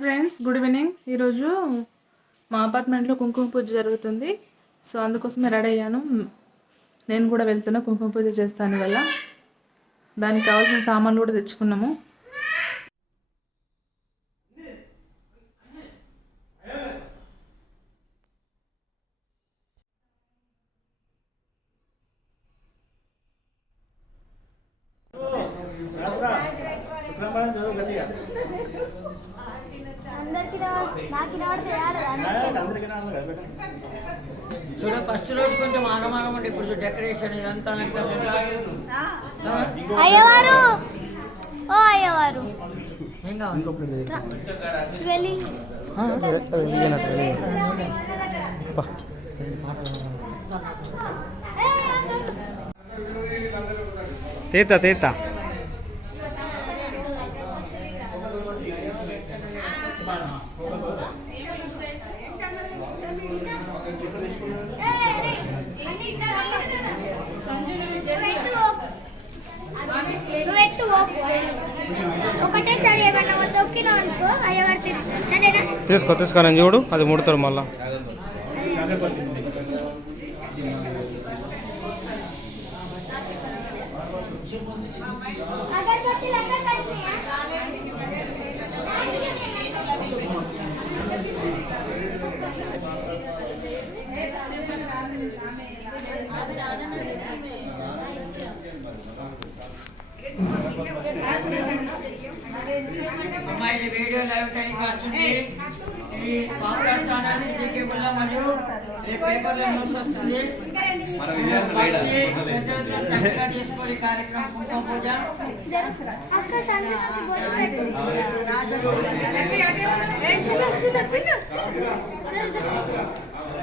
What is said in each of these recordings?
Friends good evening ఈరోజు మా అపార్ట్మెంట్లో కుంకుమ పూజ జరుగుతుంది. సో అందుకోసమే రెడీ అయ్యాను. నేను కూడా వెళ్తున్నా కుంకుమ పూజ చేస్తాను వల్ల దానికి కావాల్సిన సామాన్లు కూడా తెచ్చుకున్నాము. చూడ ఫస్ట్ రోజు కొంచెం ఆగమాగం ఉండే ఇప్పుడు డెకరేషన్ ఇదంతా అయ్యవారు! ఓ అయ్యవారు! ఏం కావాలి? తీత తీత. ఒకటేసారి ఏమన్నా తొక్కినా అనుకో అయ్యవారు సరేనా తీసుకో తీసుకో నేను చూడు. అది ముడతాడు మళ్ళా. అదే అమ్మాయి ఇది వీడియో లైవ్ టైం వస్తుంది ఈ పాపులర్ ఛానల్ జీకే బుల్ల మరియు రేపు పేపర్లో న్యూస్ వస్తుంది భక్తి, శ్రద్ధలతో చక్కగా చేసుకోవాలి ఈ కార్యక్రమం కుంకుమ పూజ అక్క సంగతి బొట్టు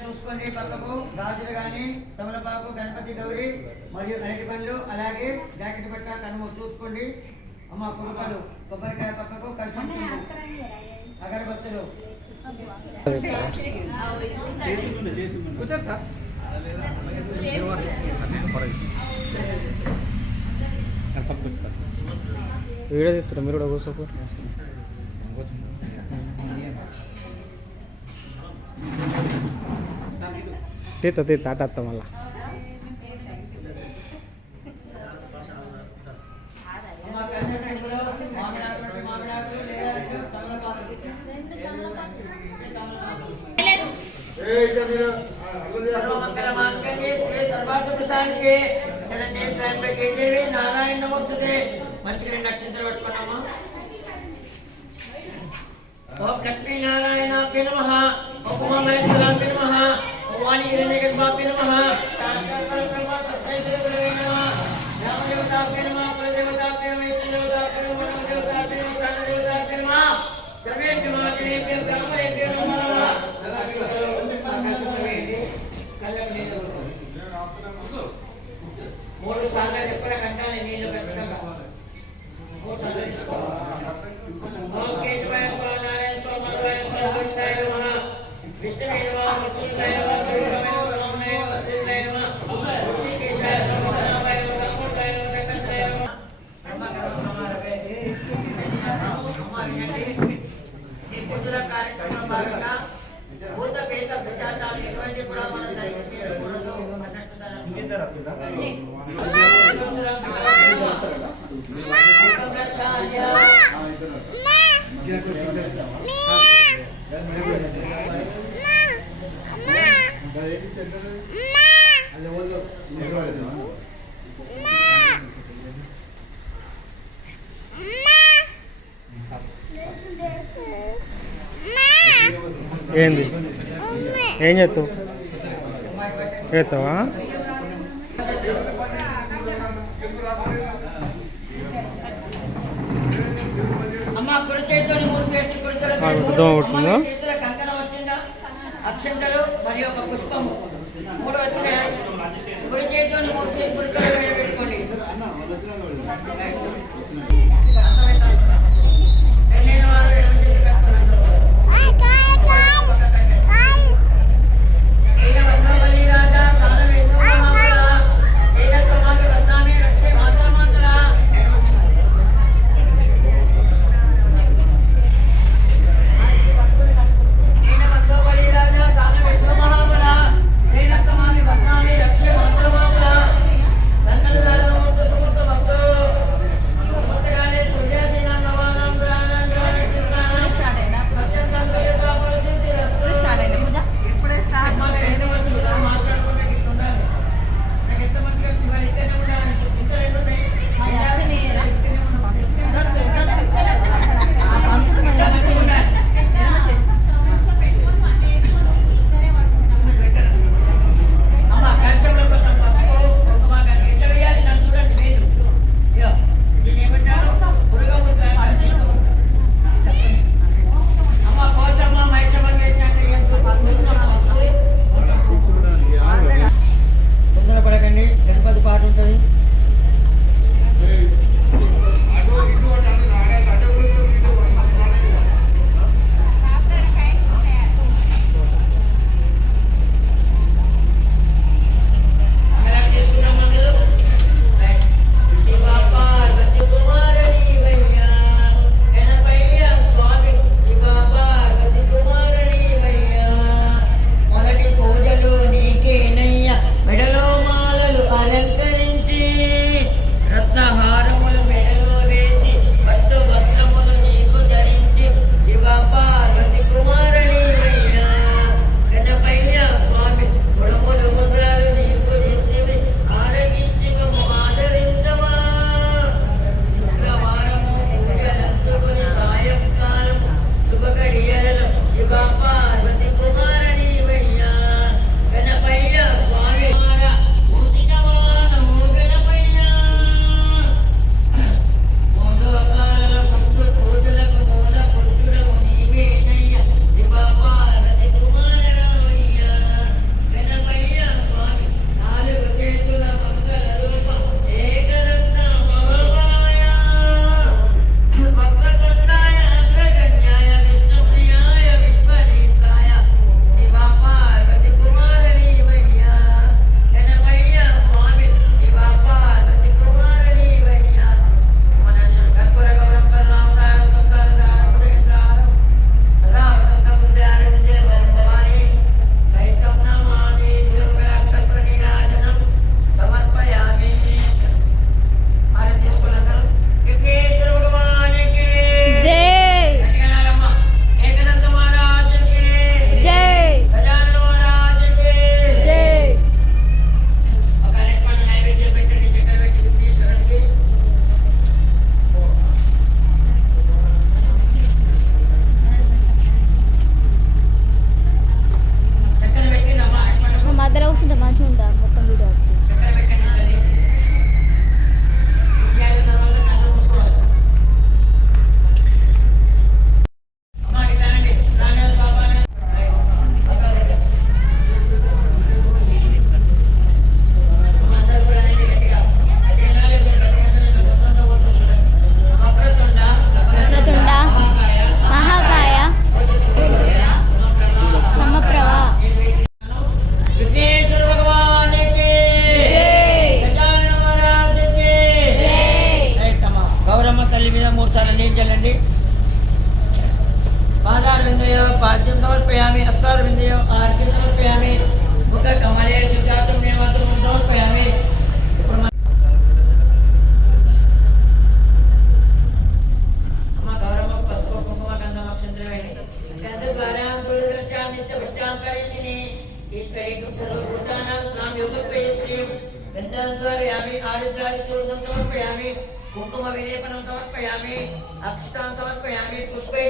చూసుకోండి పక్కకు గాజులు కానీ తమలపాకు గణపతి గౌరి మరియు అరటి పండ్లు అలాగే జాకెట్ పట్ట కనుమ చూసుకోండి అమ్మ కుడుకలు కొబ్బరికాయ పక్కకు కలిసి అగరబత్తులు వీడియో తీస్తారు మీరు కూడా కూర్చోకు తీత తీత అట్ట మళ్ళా అమ్మ కలిసి పండ్లు, మామిడాకులు మామిడాకులు లేదా తమలపాకు సర్వమంగళమాంగళ్యే శ్రీ సర్వార్థప్రసాదికే శరణ్యే త్రయంబకే దేవి నారాయణ నమస్తే. మంచిగా రెండు నక్షత్రం పెట్టుకున్నామా? ఓం లక్ష్మీ నారాయణాభ్య నమః. ఓం ఉమామహేశ్వరాభ్య నమః. ఓం వాణి హిరణ్యగర్భాభ్య నమః. శాంతాకారబ్రహ్మ తస్మై శ్రీ గురవే కార్యక్రమం భాగంగా భూత పేద ప్రశాంతాలు ఎటువంటి కూడా మన దరికి చేరకూడదు ఏంది? ఏం చేస్తావు? చేస్తావా? అక్షంతలు మరియు ఒక పుష్పము. మూడు కుడి పెట్టుకోండి. స్మరించాలండి పాదాలందయో పాద్యం సమర్పయామి హస్తాలందయో ఆర్గ్యం సమర్పయామి ముఖ కమలే శుద్ధార్థం సమర్పయామి. ఈశ్వరీకృత నాం సమర్పయామి. कुङ्कुमविलेपनं समर्पयामि अक्षतां समर्पयामि पुष्पे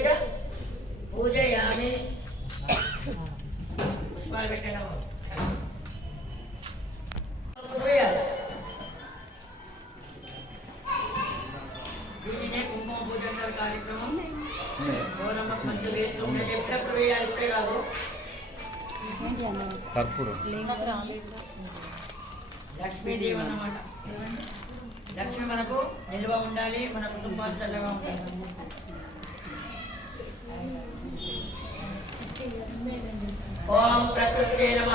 कुंकुम पूजन कार्यक्रम। గౌరమ్మ మంచి వేస్తుంటే ఎప్పుడే ప్రవేయాలి ఇప్పుడే లక్ష్మి మనకు నిల్వ ఉండాలి మన కుటుంబాలు చల్లగా ఉండాలి ఓం ప్రకృతి నమ.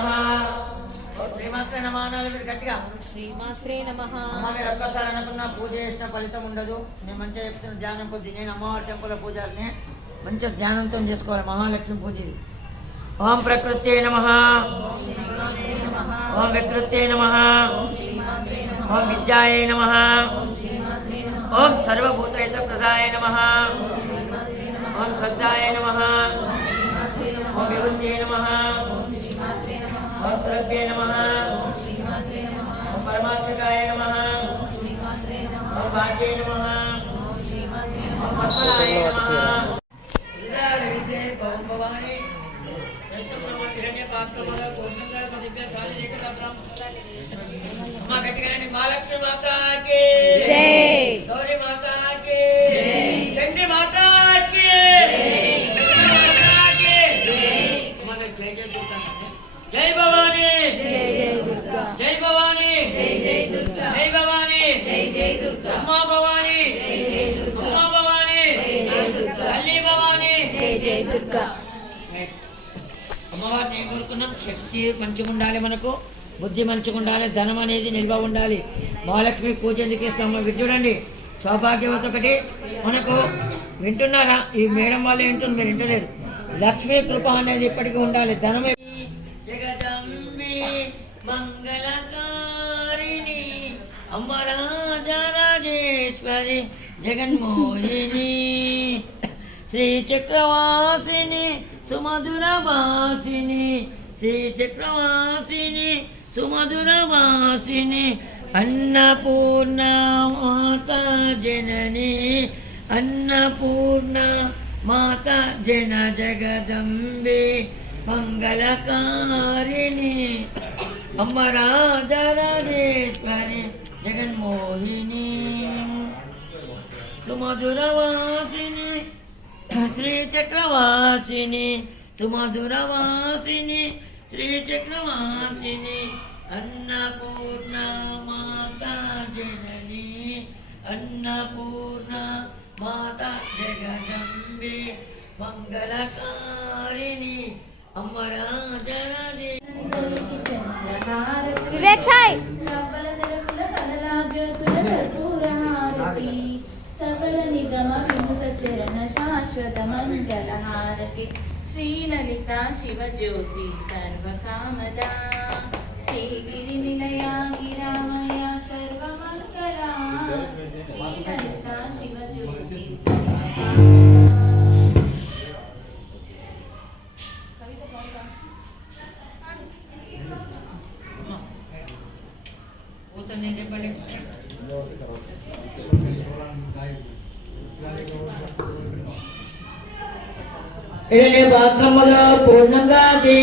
శ్రీమాత్రే నమ అనాలి మీరు గట్టిగా. శ్రీమాత్రే నమ. మీరు ఒక్కసారి అనుకున్న పూజ చేసిన ఫలితం ఉండదు. నేను మంచిగా చెప్తున్న ధ్యానం కొద్ది. నేను అమ్మవారి టెంపుల్ పూజల్ని మంచిగా ధ్యానంతో చేసుకోవాలి. మహాలక్ష్మి పూజ ఓం ప్రకృతి నమ. ఓం వికృతే నమ. ఓం విద్యాయ నమ ఓం సర్వభూతైత ప్రదాయ నమ ఓం శ్రద్ధాయ నమ ఓం విభుత్యై నమ ఓం సురభ్యై నమ ఓం పరమాత్మకాయ నమ ఓం వాచ్యై నమ ఓం మత్సరాయ నమ విద్యారవిద్యే భవం భవాని అమ్మా గట్టిగా రండి. మహాలక్ష్మి జై. జై. దుర్గా జై భవాని. జై భవాని. జై భవాని. అమ్మా భవాని. అమ్మా భవాని. తల్లి భవాని. అమ్మవారిని కోరుకున్నాం శక్తి మంచిగా ఉండాలి మనకు. బుద్ధి మంచిగా ఉండాలి ధనం అనేది నిల్వ ఉండాలి. మహాలక్ష్మి పూజ ఎందుకు ఇస్తాము మీరు చూడండి. సౌభాగ్యవత ఒకటి. మనకు వింటున్నారా? ఈ మేడం వాళ్ళు వింటుంది మీరు వింటలేరు లక్ష్మీ కృప అనేది ఇప్పటికీ ఉండాలి ధనమే. మంగళకారిణి అమ్మ రాజరాజేశ్వరి జగన్మోహిని శ్రీ చక్రవాసిని సుమధుర వాసిని శ్రీ చక్రవాసిని సుమధుర వాసిని అన్నపూర్ణ మాత జనని అన్నపూర్ణ మాత జన జగదంబే మంగళకారిణి అమ్మ రాజరాజేశ్వరి జగన్మోహిని. సుమధురవాసిని శ్రీచక్రవాసిని సుమధురవాసిని శ్రీచక్రవాసిని అన్నపూర్ణ మాత జనని అన్నపూర్ణ మాత జగదంబే మంగళకారిణి అమరాజరాజే వివేక్ సాయి సకల నిగమ విముత చరణ శాశ్వత మంగళ హారతి శ్రీలలిత శివజ్యోతి సర్వకామదా। శ్రీగిరి నిలయా గిరామయ సర్వమంగళా శ్రీలలిత శివజ్యోతి సర్వకామదా పోతుంది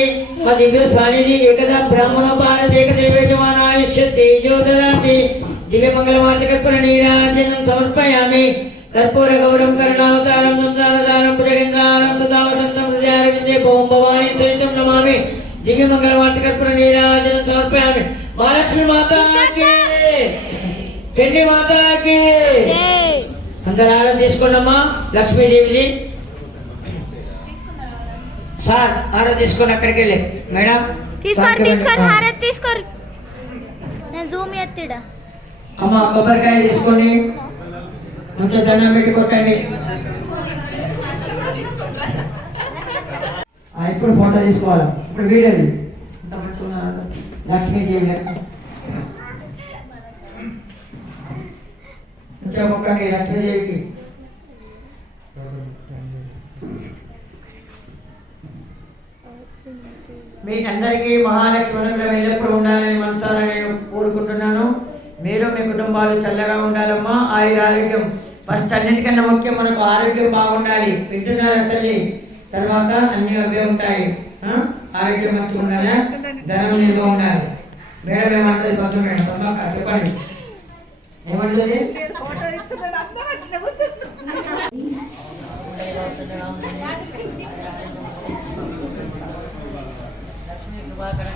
दिव्य सानिधि एकदा ब्राह्मण भारत एक देवेजमान आयुष्यति जो ददाति दिव्य मंगलमार्तकर्पूर नीराजनं समर्पयामि कर्पूर गौरम करणावतारं नंदावतारं भुजगंधारं तथा वसन्तं हृदयारविन्दे भौम भवानी सहितं नमामि दिव्य मंगलमार्तकर्पूर नीराजनं समर्पयामि महालक्ष्मी माता की చండి మాతాకి అందరూ ఆరాధన తీసుకున్నమ్మా లక్ష్మీదేవిది సార్ ఆరాధన తీసుకోండి అక్కడికి వెళ్ళి. మేడం తీసుకోరు తీసుకోరు హారతి తీసుకోరు నేను జూమ్ ఎత్తిడా అమ్మ కొబ్బరికాయ తీసుకోండి మంచిగా దండం పెట్టి కొట్టండి. ఇప్పుడు ఫోటో తీసుకోవాలి? ఇప్పుడు ఉన్నదా? లక్ష్మీదేవి లెక్క. మీకు అందరికీ మహాలక్ష్మి అనుగ్రహం ఎల్లప్పుడూ ఉండాలని మంచాలని నేను కోరుకుంటున్నాను. మీరు మీ కుటుంబాలు చల్లగా ఉండాలమ్మా. ఆయుర ఆరోగ్యం ఫస్ట్ అన్నిటికన్నా ముఖ్యం మనకు ఆరోగ్యం బాగుండాలి. వింటున్నారా తల్లి? తర్వాత అన్ని అవే ఉంటాయి. ఆరోగ్యం మంచిగా ఉండాలి? ధనం నిల్వ ఉండాలి. మేడం ఏమంటుంది పద్మ మేడం చెప్పండి. ఏమంటుంది? love it.